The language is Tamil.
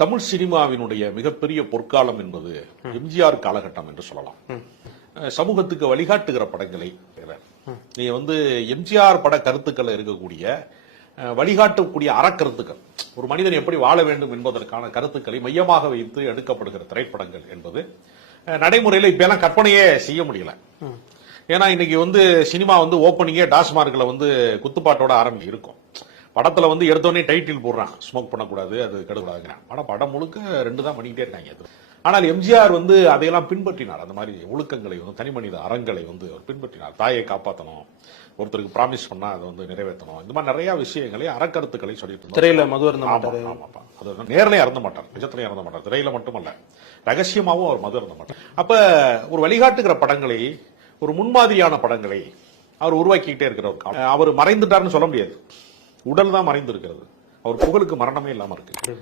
தமிழ் சினிமாவினுடைய மிகப்பெரிய பொற்காலம் என்பது எம்ஜிஆர் காலகட்டம் என்று சொல்லலாம். சமூகத்துக்கு வழிகாட்டுகிற படங்களை நீ எம்ஜிஆர் பட கருத்துக்கள் இருக்கக்கூடிய வழிகாட்டக்கூடிய அறக்கருத்துக்கள், ஒரு மனிதன் எப்படி வாழ வேண்டும் என்பதற்கான கருத்துக்களை மையமாக வைத்து எடுக்கப்படுகிற திரைப்படங்கள் என்பது நடைமுறையில் இப்ப எல்லாம் கற்பனையே செய்ய முடியல. ஏன்னா இன்னைக்கு சினிமா ஓப்பனிங்கே டாஸ்மார்க்ல குத்துப்பாட்டோட ஆரம்பி இருக்கும். படத்துல எடுத்தோடனே டைட்டில் போடுறான், ஸ்மோக் பண்ணக்கூடாது, அது கெடுக்கூடாதுங்கிறான். ஆனா படம் முழுக்க 2 தான் பண்ணிக்கிட்டே இருக்காங்க. ஆனால் எம்ஜிஆர் அதையெல்லாம் பின்பற்றினார். அந்த மாதிரி ஒழுக்கங்களை தனி மனித அறங்களை அவர் பின்பற்றினார். தாயை காப்பாற்றணும், ஒருத்தருக்கு பிராமிஸ் பண்ணா அதை நிறைவேற்றணும், இந்த மாதிரி நிறைய விஷயங்களை அறக்கருத்துக்களை சொல்லிட்டு திரையில மது இருந்த மாட்டார். அது நேர்லயே இறந்த மாட்டார், நிஜத்திலையும் இறந்த மாட்டார். திரையில மட்டுமல்ல, ரகசியமாவும் அவர் மது இருந்த மாட்டார். அப்ப ஒரு வழிகாட்டுகிற படங்களை, ஒரு முன்மாதிரியான படங்களை அவர் உருவாக்கிக்கிட்டே இருக்கிறவர். அவர் மறைந்துட்டார்னு சொல்ல முடியாது, உடல் தான் மறைந்து இருக்கிறது. அவர் புகழுக்கு மரணமே இல்லாம இருக்கு.